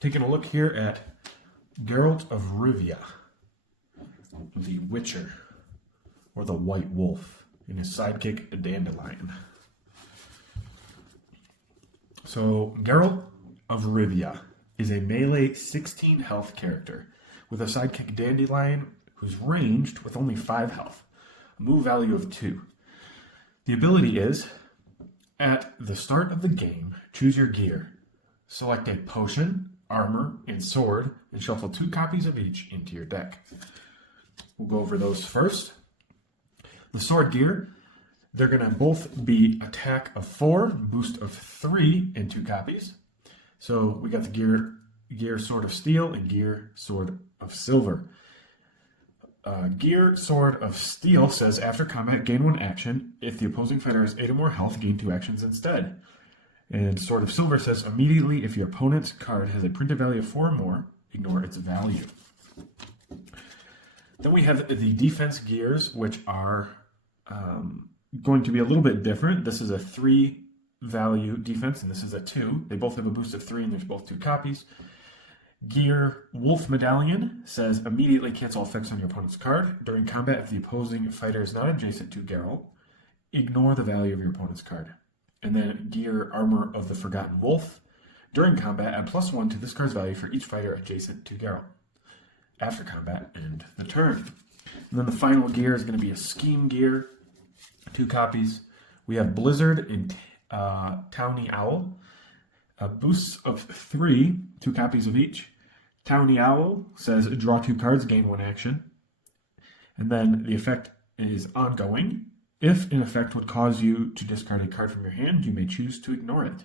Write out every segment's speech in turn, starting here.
Taking a look here at Geralt of Rivia, the Witcher, or the White Wolf, and his sidekick, a Dandelion. So, Geralt of Rivia is a melee 16 health character with a sidekick Dandelion who's ranged with only 5 health, a move value of 2. The ability is, at the start of the game, choose your gear. Select a potion, armor, and sword, and shuffle 2 copies of each into your deck. We'll go over those first. The sword gear, they're going to both be attack of 4, boost of 3, and 2 copies. So we got the gear Sword of Steel and gear Sword of Silver. Gear Sword of Steel says after combat, gain 1 action. If the opposing fighter has 8 or more health, gain 2 actions instead. And Sword of Silver says immediately if your opponent's card has a printed value of 4 or more, ignore its value. Then we have the defense gears, which are going to be a little bit different. This is a 3 value defense, and this is a 2. They both have a boost of 3, and there's both 2 copies. Gear Wolf Medallion says immediately cancel effects on your opponent's card. During combat, if the opposing fighter is not adjacent to Geralt, ignore the value of your opponent's card. And then Gear Armor of the Forgotten Wolf. During combat, add +1 to this card's value for each fighter adjacent to Geralt. After combat, end the turn. And then the final gear is going to be a Scheme Gear, 2 copies. We have Blizzard and Towny Owl. Boosts of 3, 2 copies of each. Towny Owl says draw 2 cards, gain 1 action. And then the effect is ongoing. If an effect would cause you to discard a card from your hand, you may choose to ignore it.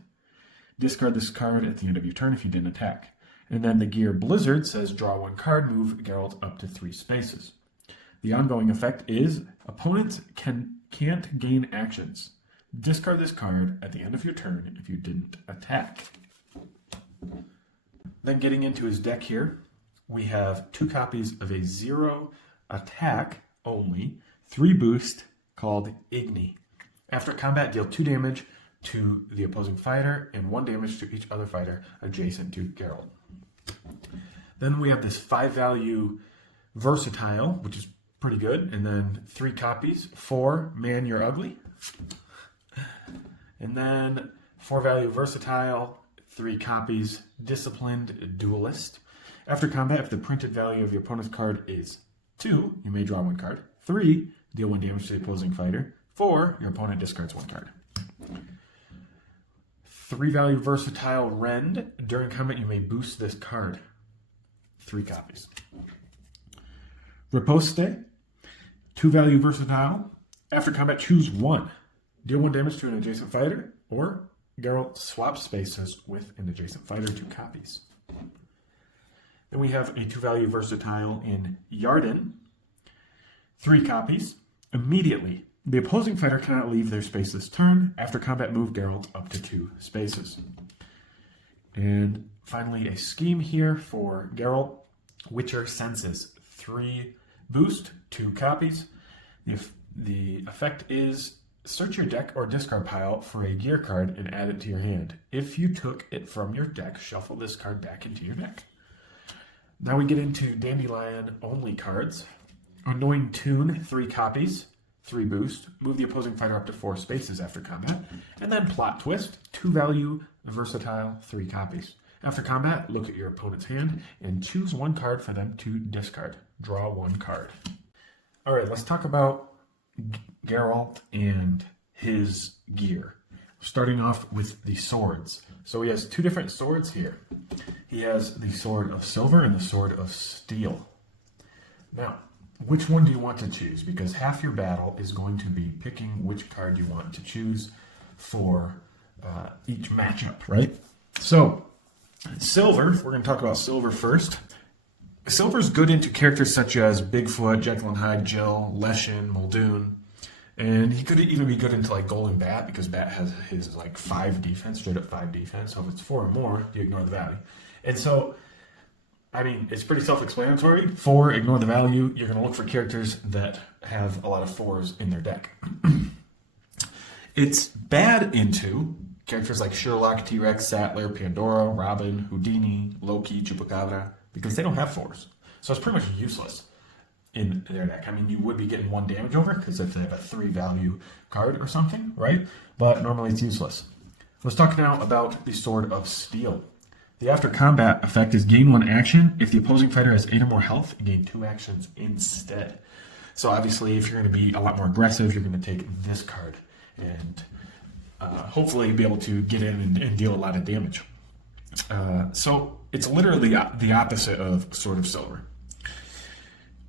Discard this card at the end of your turn if you didn't attack. And then the gear Blizzard says draw 1 card, move Geralt up to 3 spaces. The ongoing effect is opponents can't gain actions. Discard this card at the end of your turn if you didn't attack. Then getting into his deck here, we have 2 copies of a 0 attack only, 3 boost called Igni. After combat, deal 2 damage to the opposing fighter and 1 damage to each other fighter adjacent to Geralt. Then we have this 5 value Versatile, which is pretty good, and then 3 copies, 4 Man You're Ugly. And then 4 value Versatile, 3 copies, Disciplined Duelist. After combat, if the printed value of your opponent's card is 2, you may draw 1 card. 3, deal 1 damage to the opposing fighter. 4, your opponent discards 1 card. 3 value Versatile Rend. During combat, you may boost this card. 3 copies. Riposte. 2 value Versatile. After combat, choose 1. Deal 1 damage to an adjacent fighter, or Geralt swaps spaces with an adjacent fighter, 2 copies. Then we have a 2 value Versatile in Yarden, 3 copies. Immediately, the opposing fighter cannot leave their space this turn. After combat, move Geralt up to 2 spaces. And finally, a scheme here for Geralt, Witcher Senses, 3 boost, 2 copies. The effect is search your deck or discard pile for a gear card and add it to your hand. If you took it from your deck, shuffle this card back into your deck. Now we get into Dandelion only cards. Annoying Tune, 3 copies, 3 boost. Move the opposing fighter up to 4 spaces after combat. And then Plot Twist, 2 value Versatile, 3 copies. After combat, look at your opponent's hand and choose 1 card for them to discard. Draw 1 card. All right, let's talk about Geralt and his gear. Starting off with the swords. So he has 2 different swords here. He has the Sword of Silver and the Sword of Steel. Now, which one do you want to choose? Because half your battle is going to be picking which card you want to choose for each matchup, right? So, Silver, we're going to talk about Silver first. Silver's good into characters such as Bigfoot, Jekyll and Hyde, Jill, Leshen, Muldoon. And he could even be good into like Golden Bat, because Bat has his like 5 defense, straight up 5 defense. So if it's 4 or more, you ignore the value. And so, I mean, it's pretty self-explanatory. 4, ignore the value. You're going to look for characters that have a lot of 4s in their deck. It's bad into characters like Sherlock, T-Rex, Sattler, Pandora, Robin, Houdini, Loki, Chupacabra, because they don't have 4s. So it's pretty much useless in their deck. I mean, you would be getting 1 damage over because if they have a 3 value card or something, right? But normally it's useless. Let's talk now about the Sword of Steel. The after combat effect is gain 1 action. If the opposing fighter has 8 or more health, gain 2 actions instead. So obviously, if you're going to be a lot more aggressive, you're going to take this card and hopefully be able to get in and deal a lot of damage. So it's literally the opposite of Sword of Silver.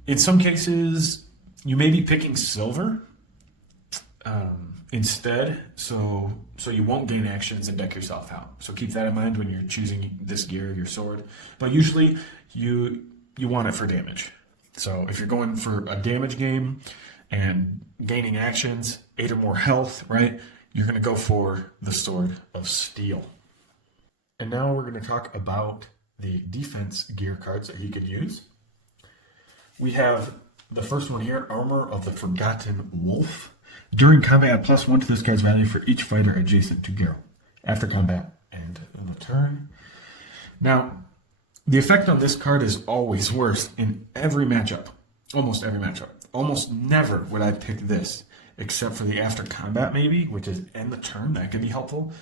In some cases, you may be picking silver instead, so you won't gain actions and deck yourself out. So keep that in mind when you're choosing this gear, your sword. But usually, you want it for damage. So if you're going for a damage game and gaining actions, 8 or more health, right? You're going to go for the Sword of Steel. And now we're going to talk about the defense gear cards that he could use. We have the first one here, Armor of the Forgotten Wolf. During combat, add +1 to this card's value for each fighter adjacent to Geralt. After combat and in the turn. Now, the effect on this card is always worse in every matchup. Almost every matchup. Almost never would I pick this, except for the after combat maybe, which is end the turn. That could be helpful.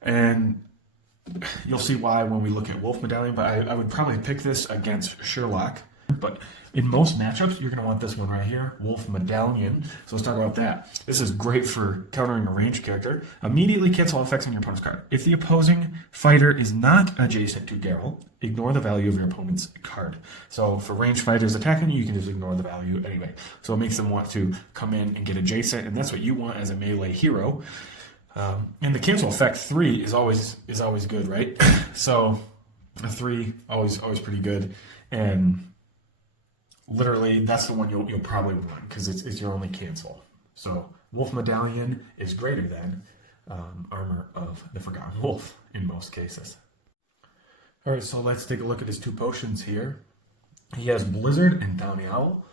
And you'll see why when we look at Wolf Medallion, but I would probably pick this against Sherlock. But in most matchups, you're going to want this one right here, Wolf Medallion. So let's talk about that. This is great for countering a ranged character. Immediately cancel all effects on your opponent's card. If the opposing fighter is not adjacent to Geralt, ignore the value of your opponent's card. So for ranged fighters attacking you, you can just ignore the value anyway. So it makes them want to come in and get adjacent, and that's what you want as a melee hero. And the cancel effect 3 is always good, right? So a 3 always pretty good, and literally that's the one you'll probably want because it's your only cancel. So Wolf Medallion is greater than Armor of the Forgotten Wolf in most cases. All right, so let's take a look at his 2 potions here. He has Blizzard and Downy Owl.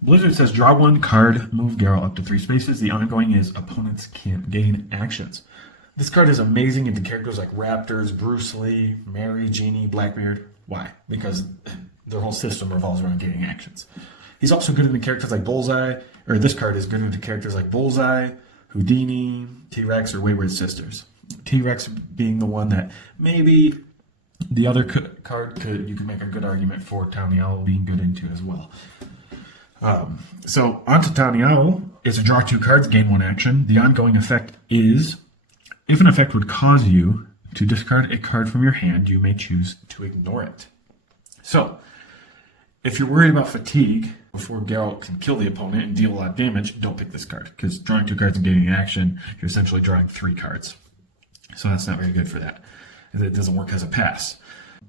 Blizzard says draw 1 card, move Geralt up to 3 spaces. The ongoing is opponents can't gain actions. This card is amazing into characters like Raptors, Bruce Lee, Mary, Genie, Blackbeard. Why? Because their whole system revolves around gaining actions. He's also good into characters like Bullseye, or this card is good into characters like Bullseye, Houdini, T-Rex, or Wayward Sisters. T-Rex being the one that maybe the other card you could make a good argument for Downy Owl being good into as well. So onto Downy Owl is a draw 2 cards, gain 1 action. The ongoing effect is, if an effect would cause you to discard a card from your hand, you may choose to ignore it. So, if you're worried about fatigue before Geralt can kill the opponent and deal a lot of damage, don't pick this card. Because drawing 2 cards and gaining action, you're essentially drawing 3 cards. So that's not very good for that. It doesn't work as a pass.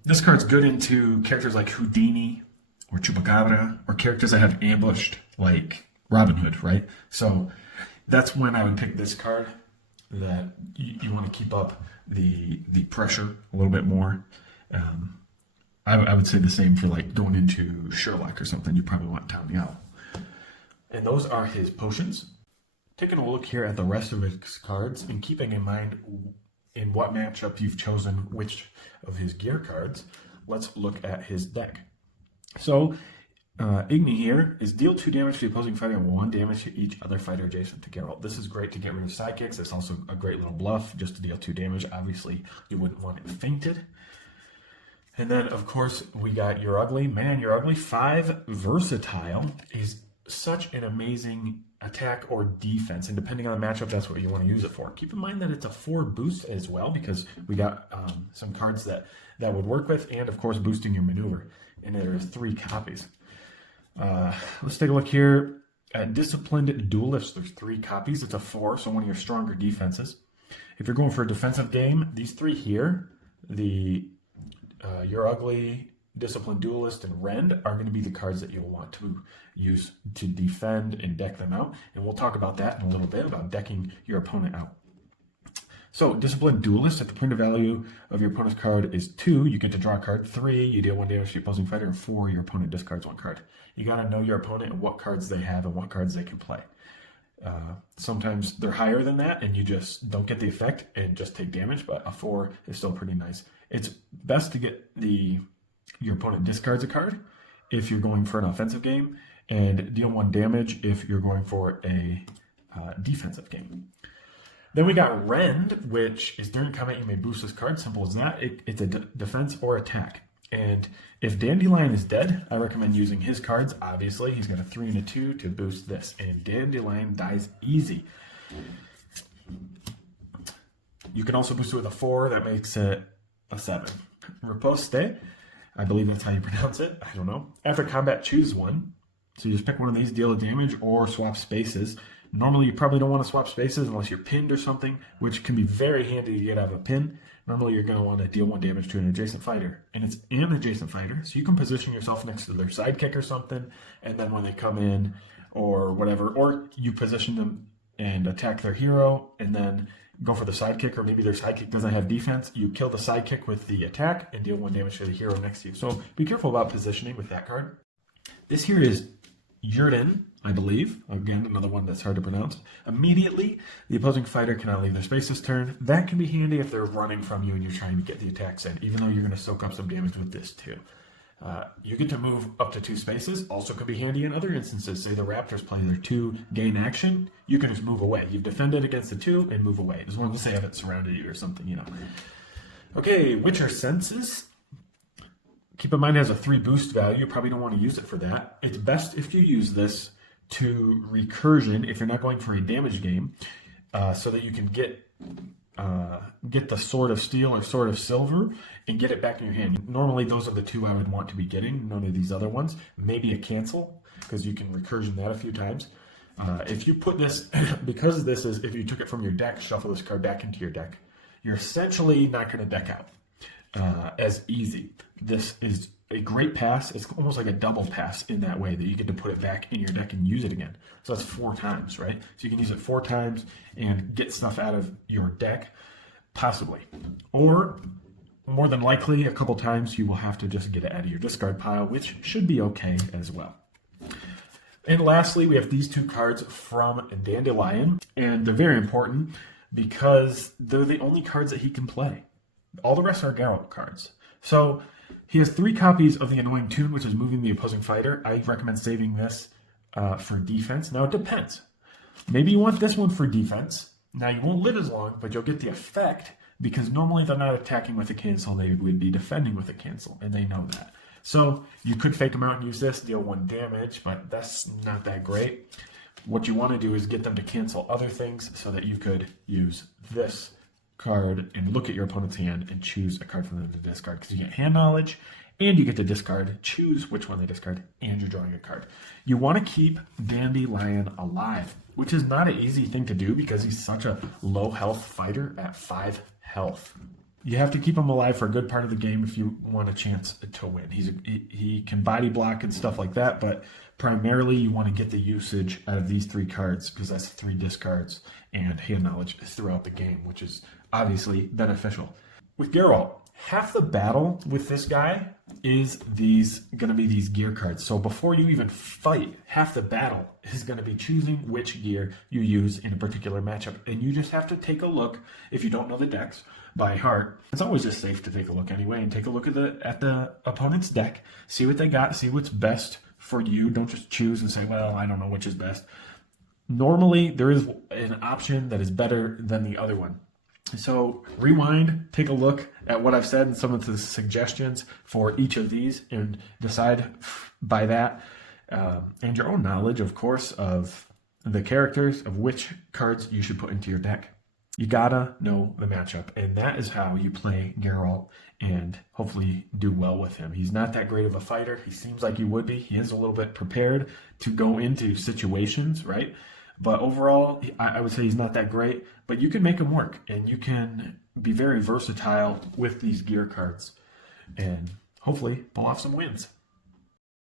This card's good into characters like Houdini or Chupacabra, or characters that have ambushed, like Robin Hood, right? So that's when I would pick this card, that you want to keep up the pressure a little bit more. I would say the same for like going into Sherlock or something. You probably want Downy Owl. And those are his potions. Taking a look here at the rest of his cards and keeping in mind in what matchup you've chosen which of his gear cards, let's look at his deck. So Igni here is deal 2 damage to the opposing fighter and 1 damage to each other fighter adjacent to Geralt. This is great to get rid of sidekicks. It's also a great little bluff just to deal 2 damage. Obviously, you wouldn't want it fainted. And then, of course, we got You're Ugly. Man, You're Ugly. 5 versatile is such an amazing attack or defense. And depending on the matchup, that's what you want to use it for. Keep in mind that it's a 4 boost as well, because we got some cards that would work with, and of course, boosting your maneuver. And there's 3 copies. Let's take a look here at Disciplined Duelist. There's 3 copies. It's a 4, so one of your stronger defenses. If you're going for a defensive game, these 3 here, the You're Ugly, Disciplined Duelist, and Rend are going to be the cards that you'll want to use to defend and deck them out. And we'll talk about that in a little bit, about decking your opponent out. So, Disciplined Duelist, at the point of value of your opponent's card is 2, you get to draw a card. 3, you deal 1 damage to your opposing fighter. And 4, your opponent discards 1 card. You got to know your opponent and what cards they have and what cards they can play. Sometimes they're higher than that and you just don't get the effect and just take damage, but a 4 is still pretty nice. It's best to get your opponent discards a card if you're going for an offensive game, and deal 1 damage if you're going for a defensive game. Then we got Rend, which is during combat you may boost this card. Simple as that. It's a defense or attack. And if Dandelion is dead, I recommend using his cards. Obviously, he's got a 3 and a 2 to boost this. And Dandelion dies easy. You can also boost it with a 4. That makes it a 7. Riposte, I believe that's how you pronounce it. I don't know. After combat, choose one. So you just pick one of these, deal a damage, or swap spaces. Normally, you probably don't want to swap spaces unless you're pinned or something, which can be very handy to get out of a pin. Normally, you're going to want to deal 1 damage to an adjacent fighter. And it's an adjacent fighter, so you can position yourself next to their sidekick or something, and then when they come in or whatever, or you position them and attack their hero, and then go for the sidekick, or maybe their sidekick doesn't have defense. You kill the sidekick with the attack and deal 1 damage to the hero next to you. So be careful about positioning with that card. This here is Yurden, I believe. Again, another one that's hard to pronounce. Immediately, the opposing fighter cannot leave their space this turn. That can be handy if they're running from you and you're trying to get the attacks in, even though you're going to soak up some damage with this too. You get to move up to 2 spaces. Also can be handy in other instances. Say the Raptors play their 2 gain action. You can just move away. You've defended against the 2 and move away. As long as they haven't surrounded you or something, you know. Okay, Witcher Senses. Keep in mind it has a 3 boost value. You probably don't want to use it for that. It's best if you use this to recursion if you're not going for a damage game, so that you can get the Sword of Steel or Sword of Silver and get it back in your hand. Normally those are the 2 I would want to be getting, none of these other ones. Maybe a cancel, because you can recursion that a few times. If you put this, because this is, if you took it from your deck, shuffle this card back into your deck, you're essentially not going to deck out as easy. This is a great pass. It's almost like a double pass in that way, that you get to put it back in your deck and use it again. So that's 4 times, right? So you can use it 4 times and get stuff out of your deck, possibly. Or, more than likely, a couple times you will have to just get it out of your discard pile, which should be okay as well. And lastly, we have these 2 cards from Dandelion, and they're very important because they're the only cards that he can play. All the rest are Geralt cards. So he has 3 copies of the Annoying Tune, which is moving the opposing fighter. I recommend saving this for defense. Now, it depends. Maybe you want this one for defense. Now, you won't live as long, but you'll get the effect, because normally they're not attacking with a cancel. They would be defending with a cancel, and they know that. So you could fake them out and use this, deal 1 damage, but that's not that great. What you want to do is get them to cancel other things so that you could use this card and look at your opponent's hand and choose a card from them to discard, because you get hand knowledge and you get to discard, choose which one they discard, and you're drawing a card. You want to keep Dandelion alive, which is not an easy thing to do because he's such a low health fighter at 5 health. You have to keep him alive for a good part of the game if you want a chance to win. He can body block and stuff like that, but primarily you want to get the usage out of these 3 cards, because that's 3 discards and hand knowledge throughout the game, which is obviously beneficial. With Geralt, half the battle with this guy is going to be these gear cards. So before you even fight, half the battle is going to be choosing which gear you use in a particular matchup. And you just have to take a look, if you don't know the decks by heart. It's always just safe to take a look anyway, and take a look at the opponent's deck, see what they got, see what's best for you. Don't just choose and say, well, I don't know which is best. Normally, there is an option that is better than the other one. So rewind, take a look at what I've said and some of the suggestions for each of these, and decide by that and your own knowledge, of course, of the characters, of which cards you should put into your deck. You gotta know the matchup, and that is how you play Geralt and hopefully do well with him. He's not that great of a fighter. He seems like he would be. He is a little bit prepared to go into situations, right? But overall, I would say he's not that great, but you can make him work, and you can be very versatile with these gear cards and hopefully pull off some wins.